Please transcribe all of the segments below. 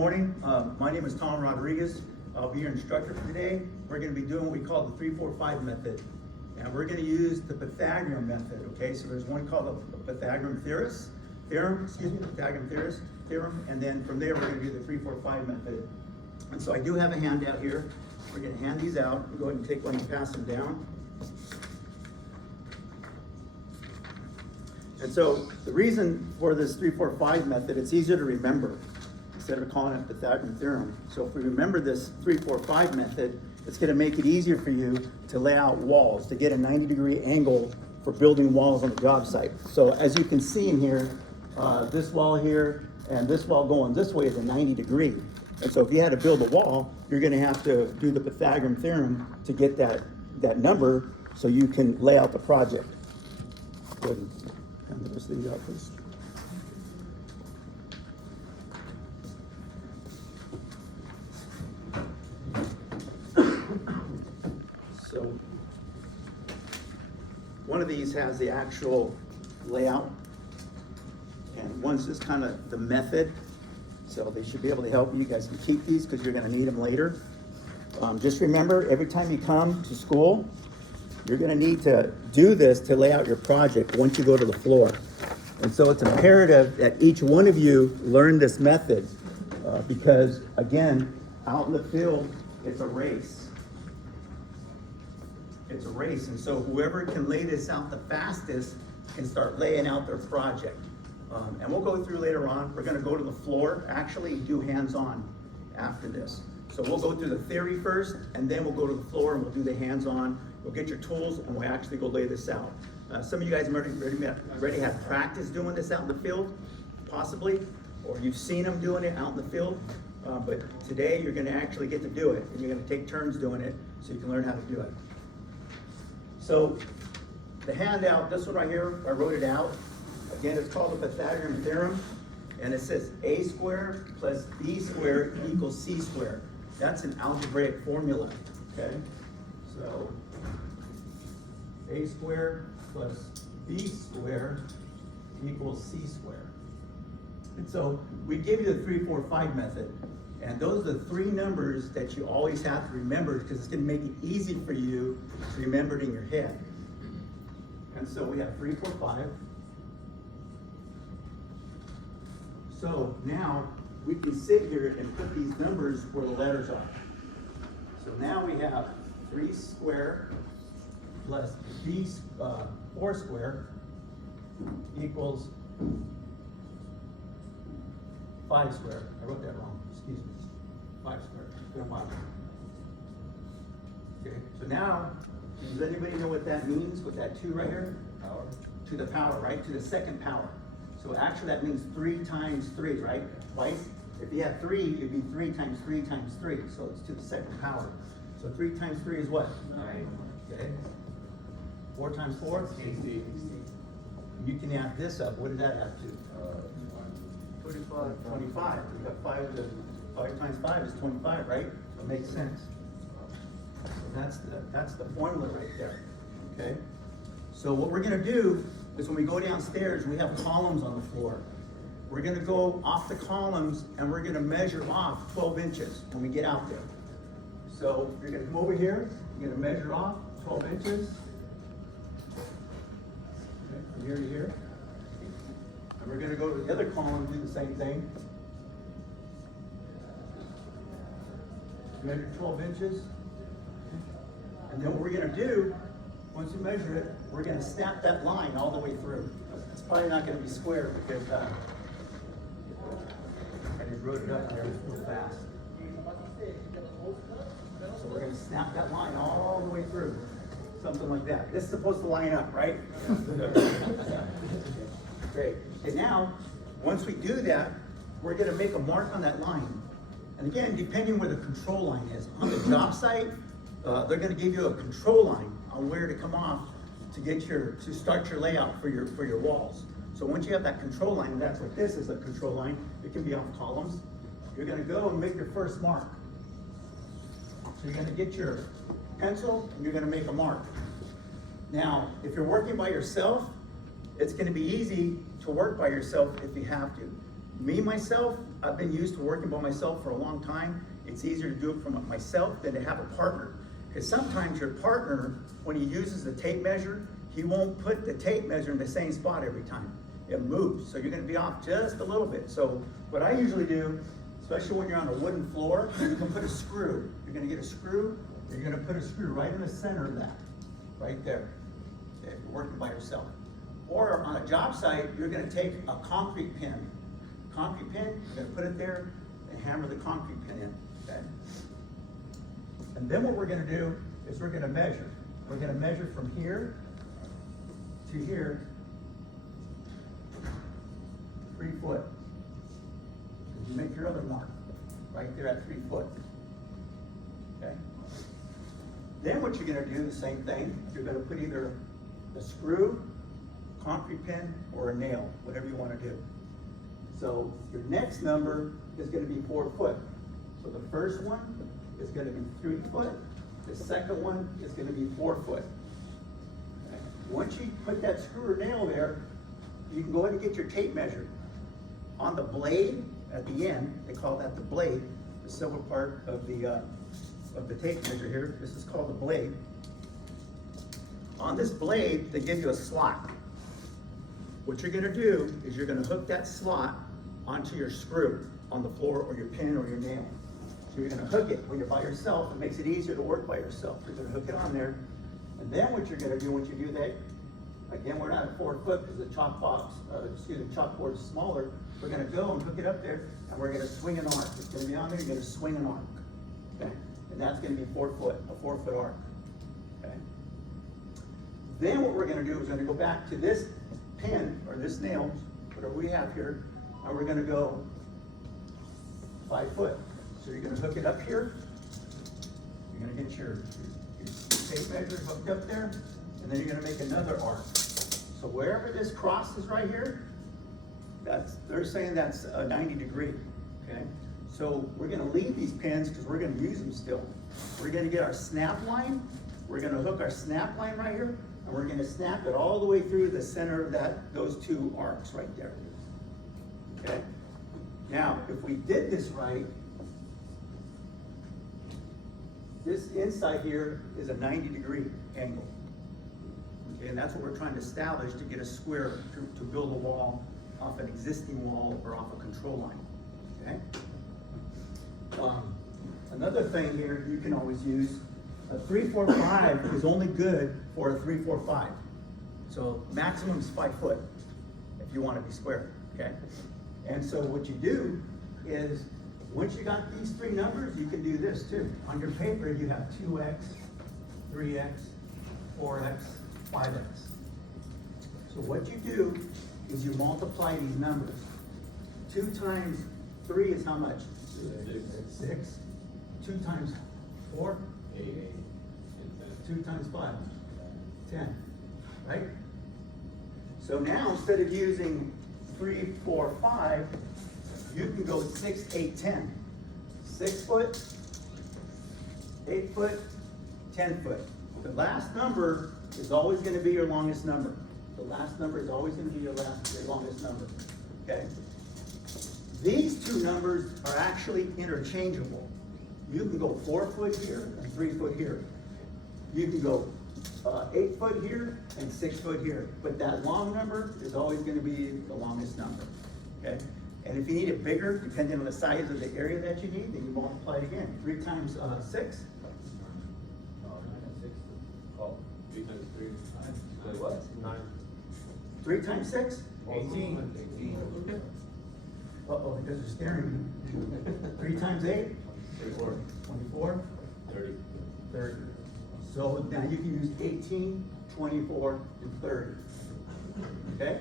morning. My name is Tom Rodriguez. I'll be your instructor for today. We're going to be doing what we call the 3-4-5 method. And we're going to use the Pythagorean method, okay? So there's one called the Pythagorean theorem, and then from there we're going to do the 3-4-5 method. And so I do have a handout here. We're going to hand these out. Go ahead and take one and pass them down. And so the reason for this 3-4-5 method, it's easier to remember instead of calling it Pythagorean theorem. So if we remember this 3-4-5 method, it's going to make it easier for you to lay out walls, to get a 90-degree angle for building walls on the job site. So as you can see in here, this wall here and this wall going this way is a 90-degree. And so if you had to build a wall, you're going to have to do the Pythagorean theorem to get that number so you can lay out the project. Go ahead and hand the rest of these out, please. So one of these has the actual layout, and one's just kind of the method. So they should be able to help you. You guys can keep these because you're going to need them later. Just remember, every time you come to school, you're going to need to do this to lay out your project once you go to the floor. And so it's imperative that each one of you learn this method because, again, out in the field, it's a race. It's a race. And so whoever can lay this out the fastest can start laying out their project. And we'll go through later on. We're going to go to the floor, actually do hands-on after this. So we'll go through the theory first, and then we'll go to the floor and we'll do the hands-on. We'll get your tools and we'll actually go lay this out. Some of you guys already have practice doing this out in the field, possibly, or you've seen them doing it out in the field. But today you're going to actually get to do it, and you're going to take turns doing it so you can learn how to do it. So the handout, this one right here, I wrote it out. Again, it's called the Pythagorean theorem, and it says a squared plus b squared equals c squared. That's an algebraic formula, okay? So a squared plus b squared equals c squared. And so we give you the 3-4-5 method, and those are the three numbers that you always have to remember because it's going to make it easy for you to remember it in your head. And so we have 3, 4, 5. So now we can sit here and put these numbers where the letters are. So now we have 3 squared plus b 4 squared equals 5 squared. I wrote that wrong, excuse me. 5 squared. Okay, so now, does anybody know what that means with that 2 right here? Power. To the power, right? To the second power. So actually that means 3 times 3, right? Twice. If you have 3, it'd be 3 times 3 times 3. So it's to the second power. So 3 times 3 is what? 9. Okay. 4 times 4? 16. You can add this up. What did that add to? 25. You got 5 times 5 is 25, right? So it makes sense. So that's the formula right there. Okay. So what we're going to do is when we go downstairs, we have columns on the floor. We're going to go off the columns and we're going to measure off 12 inches when we get out there. So you're going to come over here, you're going to measure off 12 inches. Okay, from here to here. And we're going to go to the other column and do the same thing. Measure 12 inches. And then what we're going to do, once you measure it, we're going to snap that line all the way through. It's probably not going to be square because I just wrote it up there real fast. So we're going to snap that line all the way through. Something like that. This is supposed to line up, right? Great. And now, once we do that, we're going to make a mark on that line. And again, depending where the control line is. On the job site, they're going to give you a control line on where to come off to start your layout for your walls. So once you have that control line, and that's what this is, a control line, it can be off columns, you're going to go and make your first mark. So you're going to get your pencil and you're going to make a mark. Now, if you're working by yourself, it's going to be easy to work by yourself if you have to. Me, myself, I've been used to working by myself for a long time. It's easier to do it from myself than to have a partner. Because sometimes your partner, when he uses the tape measure, he won't put the tape measure in the same spot every time. It moves, so you're gonna be off just a little bit. So what I usually do, especially when you're on a wooden floor, you can put a screw. You're gonna get a screw, you're gonna put a screw right in the center of that, right there, if you're working by yourself. Or on a job site, you're gonna take a concrete pin. Concrete pin, you're gonna put it there and hammer the concrete pin in, okay? And then what we're gonna do is we're gonna measure. We're gonna measure from here to here, 3 foot. You make your other mark, right there at 3 foot, okay? Then what you're gonna do, the same thing, you're gonna put either a screw, concrete pin, or a nail, whatever you wanna do. So your next number is gonna be 4 foot. So the first one is gonna be 3 foot, the second one is gonna be 4 foot. Okay. Once you put that screw or nail there, you can go ahead and get your tape measure. On the blade, at the end, they call that the blade, the silver part of the tape measure here, this is called the blade. On this blade, they give you a slot. What you're gonna do is you're gonna hook that slot onto your screw on the floor or your pin or your nail. So you're gonna hook it when you're by yourself. It makes it easier to work by yourself. You're gonna hook it on there. And then what you're gonna do once you do that, again, we're not at 4 foot because the chalkboard is smaller. We're gonna go and hook it up there and we're gonna swing an arc. It's gonna be on there, you're gonna swing an arc. Okay? And that's gonna be 4 foot, a 4 foot arc. Okay? Then what we're gonna do is we're gonna go back to this pin or this nail, whatever we have here, and we're gonna go 5 foot. So you're gonna hook it up here. You're gonna get your tape measure hooked up there, and then you're gonna make another arc. So wherever this cross is right here, they're saying that's a 90 degree, okay? So we're gonna leave these pins because we're gonna use them still. We're gonna get our snap line. We're gonna hook our snap line right here, and we're gonna snap it all the way through the center of those 2 arcs right there. Okay? Now, if we did this right, this inside here is a 90 degree angle. Okay, and that's what we're trying to establish to get a square to build a wall off an existing wall or off a control line. Okay? Another thing here you can always use, a 3-4-5 is only good for a 3-4-5. So maximum is 5 foot if you want to be square. Okay? And so what you do is, once you got these 3 numbers, you can do this too. On your paper, you have 2x, 3x, 4x, 5x. So what you do is you multiply these numbers. 2 times 3 is how much? 6. 2 times 4? 8. 2 times 5? 10. Right? So now, instead of using 3, 4, 5, you can go 6, 8, 10. 6 foot, 8 foot, 10 foot. The last number is always going to be your longest number. The last number is always going to be your longest number. Okay? These 2 numbers are actually interchangeable. You can go 4 foot here and 3 foot here. You can go 8 foot here and 6 foot here. But that long number is always going to be the longest number. Okay? And if you need it bigger, depending on the size of the area that you need, then you multiply it again. 3 times 6. 3 times 3. What? 9. 3 times 6? 18. Uh-oh, because you're staring at me. 3 times 8? 24. 24? 30. 30. So now you can use 18, 24, and 30. Okay?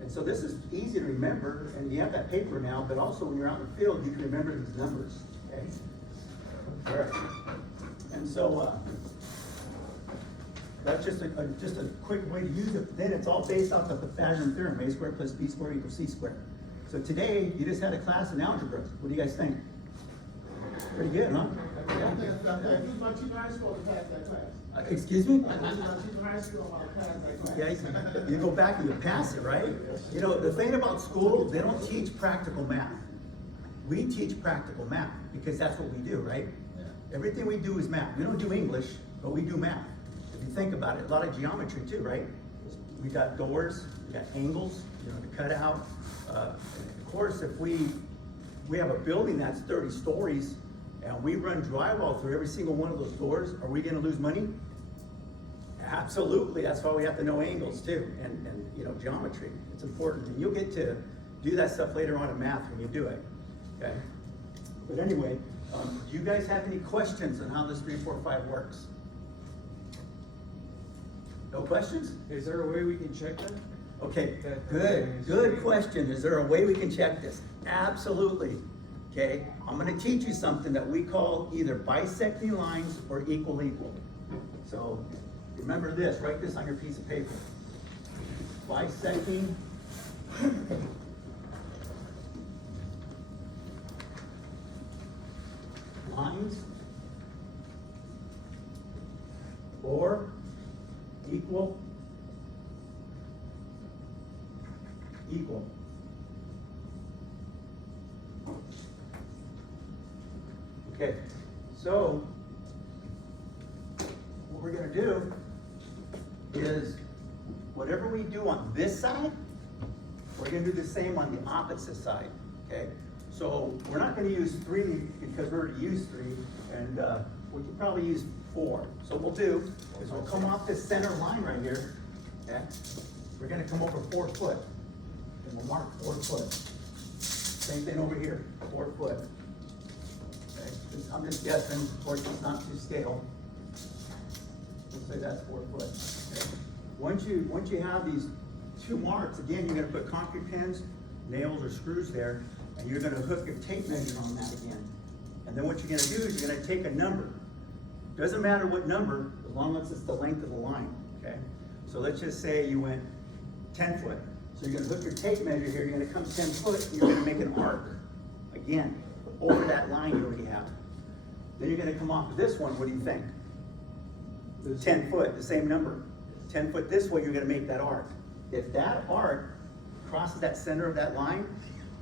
And so this is easy to remember, and you have that paper now, but also when you're out in the field, you can remember these numbers. Okay? All right. And so that's just a quick way to use it. Then it's all based off of the Pythagorean theorem, a squared plus b squared equals c squared. So today, you just had a class in algebra. What do you guys think? Pretty good, huh? I use my cheap high school to pass that class. Excuse me? I use my cheap high school to pass that class. Yeah, you go back and you pass it, right? You know, the thing about school, they don't teach practical math. we teach practical math, because that's what we do, right? Yeah. Everything we do is math. We don't do English, but we do math. If you think about it, a lot of geometry too, right? We got doors, we got angles, to cut out. Of course, if we have a building that's 30 stories, and we run drywall through every single one of those doors, are we gonna lose money? Absolutely, that's why we have to know angles too, and geometry, it's important. And you'll get to do that stuff later on in math when you do it, okay? But anyway, do you guys have any questions on how this 3, 4, 5 works? No questions? Is there a way we can check that? Okay, good question. Is there a way we can check this? Absolutely. Okay, I'm gonna teach you something that we call either bisecting lines or equal. So remember this, write this on your piece of paper. Bisecting lines or equal. Okay, so what we're gonna do is whatever we do on this side, we're gonna do the same on the opposite side, okay? So we're not gonna use 3 because we already used 3, and we could probably use 4. So what we'll do is we'll come off this center line right here, okay? We're gonna come over 4 foot, and we'll mark 4 foot. Same thing over here, 4 foot. Okay, I'm just guessing, of course, it's not to scale. We'll say that's 4 foot, okay? Once you have these 2 marks, again, you're gonna put concrete pins, nails or screws there, and you're gonna hook your tape measure on that again. And then what you're gonna do is you're gonna take a number. Doesn't matter what number, as long as it's the length of the line, okay? So let's just say you went 10 foot. So you're gonna hook your tape measure here, you're gonna come 10 foot, and you're gonna make an arc, again, over that line you already have. Then you're gonna come off of this one, what do you think? 10 foot, the same number. 10 foot this way, you're gonna make that arc. If that arc crosses that center of that line,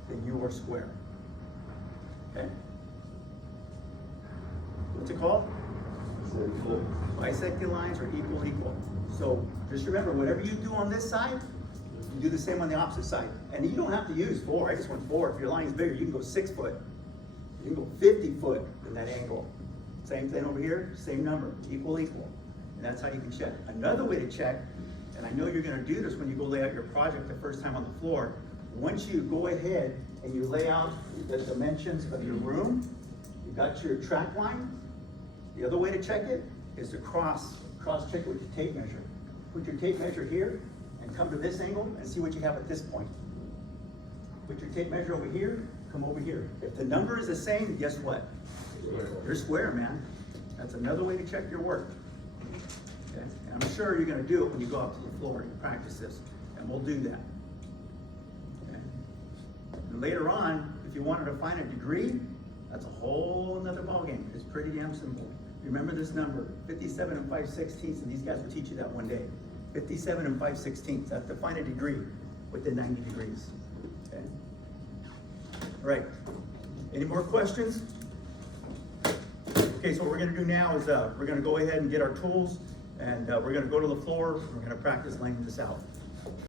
then you are square. Okay? What's it called? Bisecting lines are equal. So just remember, whatever you do on this side, you do the same on the opposite side. And you don't have to use 4, I just went 4. If your line is bigger, you can go 6 foot. You can go 50 foot in that angle. Same thing over here, same number, equal. And that's how you can check. Another way to check, and I know you're gonna do this when you go lay out your project the first time on the floor, once you go ahead and you lay out the dimensions of your room, you got your track line, the other way to check it is to cross check it with your tape measure. Put your tape measure here and come to this angle and see what you have at this point. Put your tape measure over here, come over here. If the number is the same, guess what? You're square, man. That's another way to check your work. Okay? And I'm sure you're gonna do it when you go out to the floor and practice this, and we'll do that. Okay? And later on, if you wanted to find a degree, that's a whole nother ballgame. It's pretty damn simple. Remember this number, 57 and 5/16, and these guys will teach you that one day. 57 and 5/16, that's to find a degree within 90 degrees. Okay? All right, any more questions? Okay, so what we're gonna do now is we're gonna go ahead and get our tools, and we're gonna go to the floor, we're gonna practice laying this out.